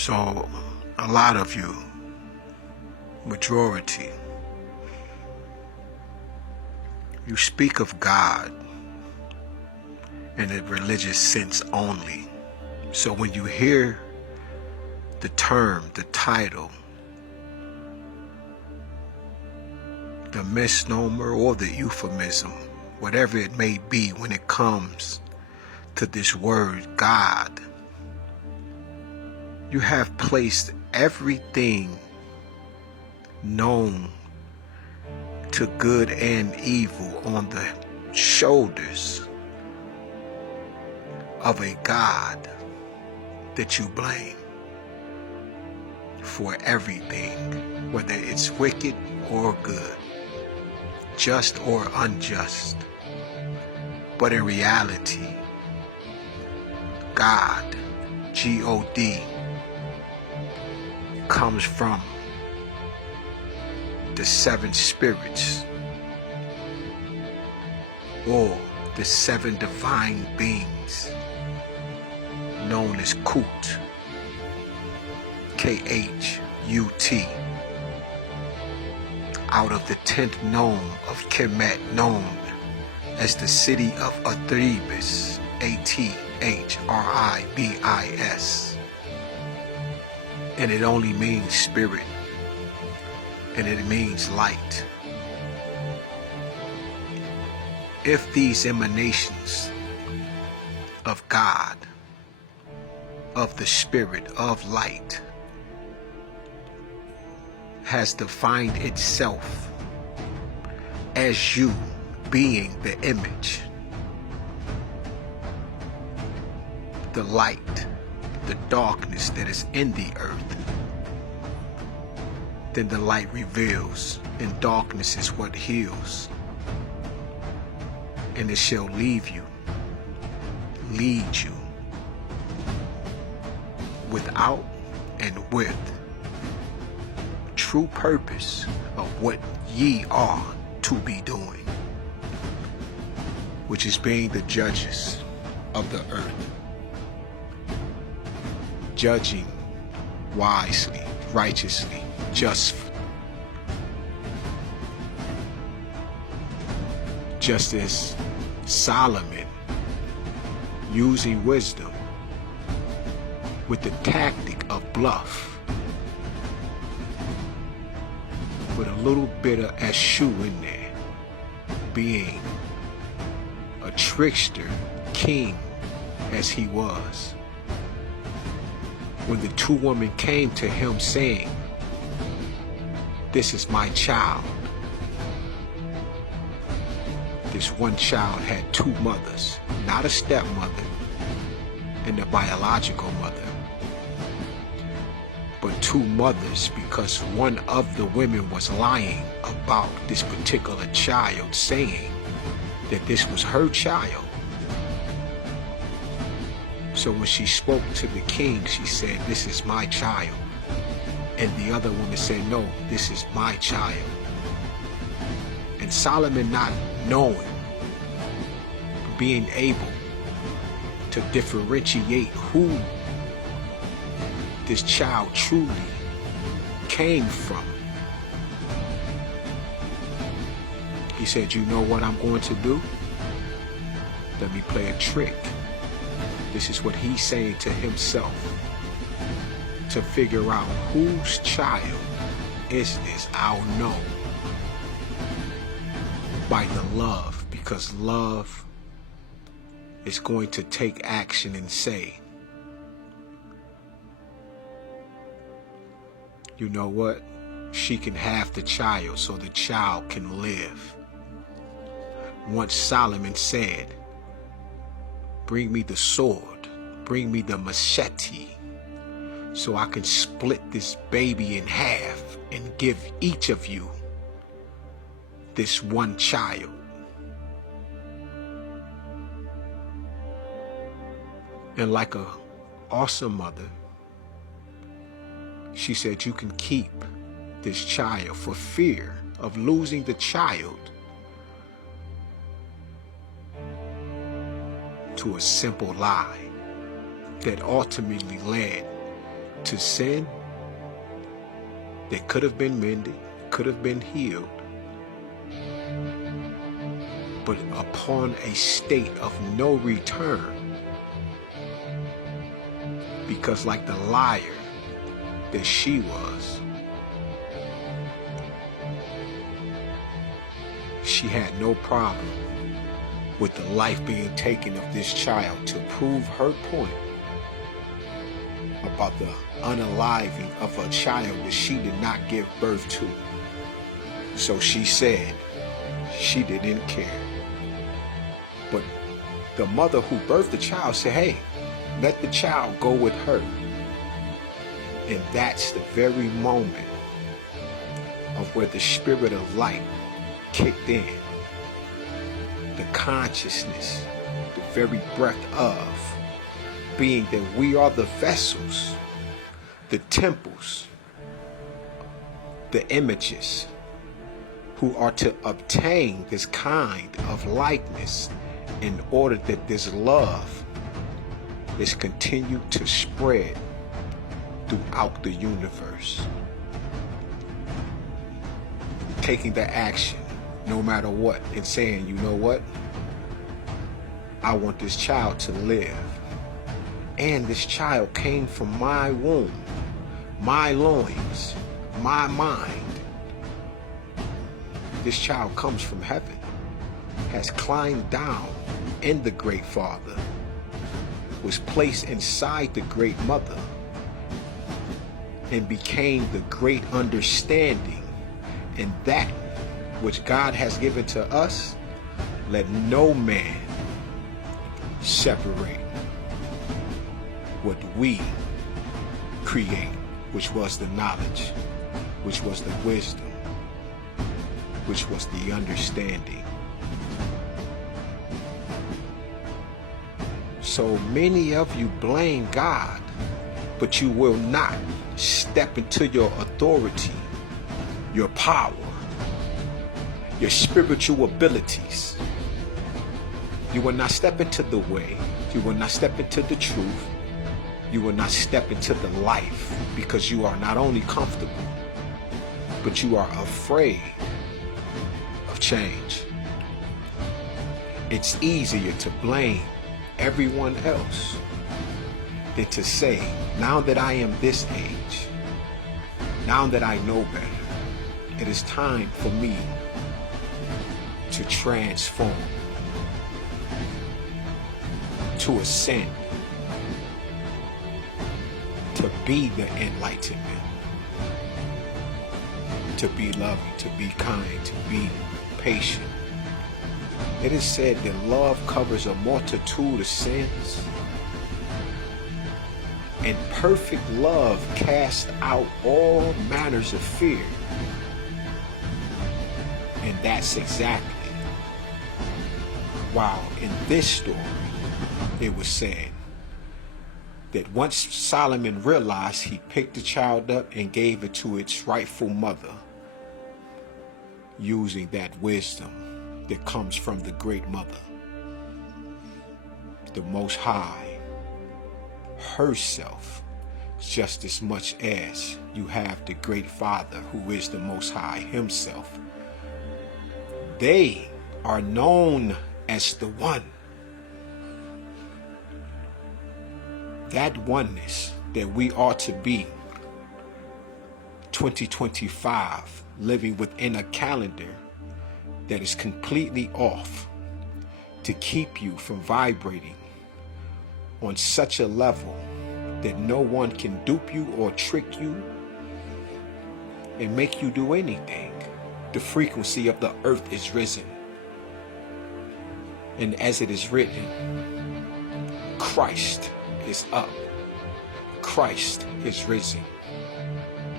So, a lot of you, majority, you speak of God in a religious sense only. So when you hear the term, the title, the misnomer or the euphemism, whatever it may be when it comes to this word God, you have placed everything known to good and evil on the shoulders of a God that you blame for everything, whether it's wicked or good, just or unjust. But in reality, God, G-O-D, comes from the seven spirits or the seven divine beings known as Khut, K-H-U-T, out of the 10th nome of Kemet, known as the city of Athribis, A-T-H-R-I-B-I-S. And it only means spirit, and it means light. If these emanations of God, of the spirit of light, has defined itself as you being the image, the light, the darkness that is in the earth, then the light reveals, and darkness is what heals. And it shall lead you without and with true purpose of what ye are to be doing, which is being the judges of the earth, judging wisely, righteously, justly, just as Solomon, using wisdom with the tactic of bluff, with a little bit of eschew in there, being a trickster king as he was. When the two women came to him saying, "This is my child." This one child had two mothers, not a stepmother and a biological mother, but two mothers, because one of the women was lying about this particular child, saying that this was her child. So when she spoke to the king, she said, "This is my child." And the other woman said, "No, this is my child." And Solomon, not knowing, being able to differentiate who this child truly came from, he said, "You know what I'm going to do? Let me play a trick." This is what he's saying to himself, to figure out whose child is this. I'll know by the love, because love is going to take action and say, "You know what? She can have the child so the child can live." Once Solomon said, "Bring me the sword, bring me the machete, so I can split this baby in half and give each of you this one child." And like a awesome mother, she said, "You can keep this child," for fear of losing the child to a simple lie that ultimately led to sin that could have been mended, could have been healed, but upon a state of no return, because like the liar that she was, she had no problem with the life being taken of this child to prove her point about the unaliving of a child that she did not give birth to. So she said she didn't care. But the mother who birthed the child said, hey, let the child go with her. And that's the very moment of where the spirit of light kicked in. The consciousness, the very breath of being that we are the vessels, the temples, the images who are to obtain this kind of likeness in order that this love is continued to spread throughout the universe. Taking the action no matter what and saying, you know what? I want this child to live. And this child came from my womb, my loins, my mind. This child comes from heaven, has climbed down in the Great Father, was placed inside the Great Mother, and became the great understanding. And that which God has given to us, let no man separate what we create, which was the knowledge, which was the wisdom, which was the understanding. So many of you blame God, but you will not step into your authority, your power, your spiritual abilities. You will not step into the way. You will not step into the truth. You will not step into the life, because you are not only comfortable, but you are afraid of change. It's easier to blame everyone else than to say, now that I am this age, now that I know better, it is time for me to transform, to ascend, to be the enlightenment, to be loving, to be kind, to be patient. It is said that love covers a multitude of sins, and perfect love casts out all manners of fear. And that's exactly why in this story it was said that once Solomon realized, he picked the child up and gave it to its rightful mother, using that wisdom that comes from the great mother, the Most High herself, just as much as you have the great Father who is the Most High himself. They are known as the one. That oneness that we are to be, 2025, living within a calendar that is completely off, to keep you from vibrating on such a level that no one can dupe you or trick you and make you do anything. The frequency of the earth is risen. And as it is written, Christ is up. Christ is risen.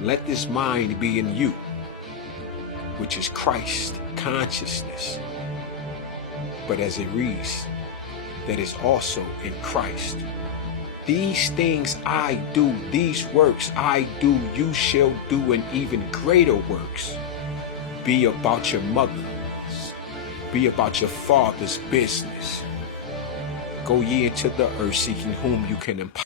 Let this mind be in you, which is Christ consciousness. But as it reads, that is also in Christ. These things I do, these works I do, you shall do, and even greater works. Be about your mother. Be about your father's business. Go ye into the earth, seeking whom you can empower.